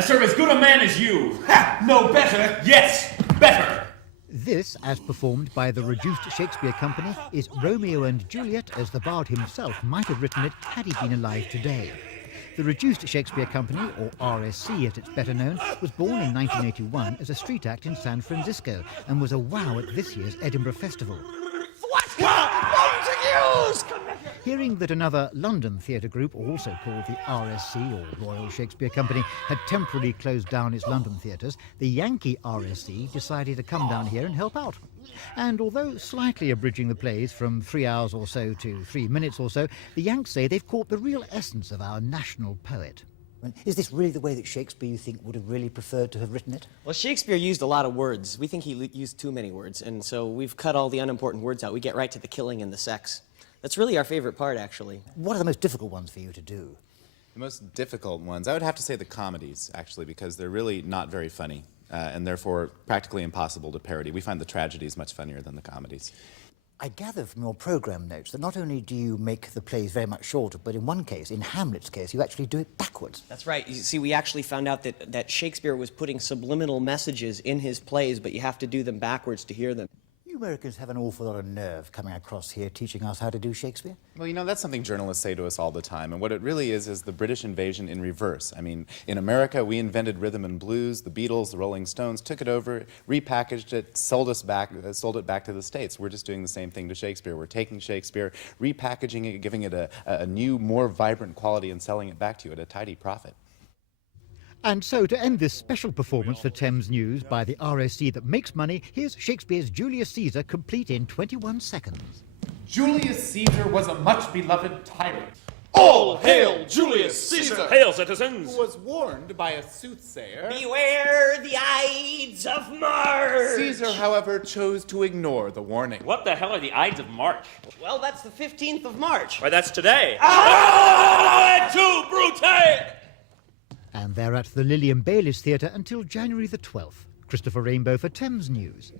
I serve as good a man as you. Ha! No better. Yes, better. This, as performed by the reduced Shakespeare Company, is Romeo and Juliet as the bard himself might have written it had he been alive today. The Reduced Shakespeare Company, or RSC as it's better known, was born in 1981 as a street act in San Francisco and was a wow at this year's Edinburgh Festival. What? Montagues! Hearing that another London theatre group, also called the RSC, or Royal Shakespeare Company, had temporarily closed down its London theatres, the Yankee RSC decided to come down here and help out. And although slightly abridging the plays from 3 hours or so to 3 minutes or so, the Yanks say they've caught the real essence of our national poet. Is this really the way that Shakespeare, you think, would have really preferred to have written it? Well, Shakespeare used a lot of words. We think he used too many words, and so we've cut all the unimportant words out. We get right to the killing and the sex. That's really our favorite part, actually. What are the most difficult ones for you to do? The most difficult ones, I would have to say the comedies, actually, because they're really not very funny, and therefore practically impossible to parody. We find the tragedies much funnier than the comedies. I gather from your programme notes that not only do you make the plays very much shorter, but in one case, in Hamlet's case, you actually do it backwards. That's right. You see, we actually found out that Shakespeare was putting subliminal messages in his plays, but you have to do them backwards to hear them. You Americans have an awful lot of nerve coming across here teaching us how to do Shakespeare. Well, you know, that's something journalists say to us all the time, and what it really is the British invasion in reverse. I mean, in America, we invented rhythm and blues. The Beatles, the Rolling Stones took it over, repackaged it, sold it back to the States. We're just doing the same thing to Shakespeare. We're taking Shakespeare, repackaging it, giving it a new, more vibrant quality, and selling it back to you at a tidy profit. And so, to end this special performance for Thames News by the RSC that makes money, here's Shakespeare's Julius Caesar, complete in 21 seconds. Julius Caesar was a much-beloved tyrant. All hail Julius Caesar! Hail, citizens! Who was warned by a soothsayer. Beware the Ides of March! Caesar, however, chose to ignore the warning. What the hell are the Ides of March? Well, that's the 15th of March. Why, that's today. Ah! Tu brute! And they're at the Lillian Baylis Theatre until January the 12th. Christopher Rainbow for Thames News.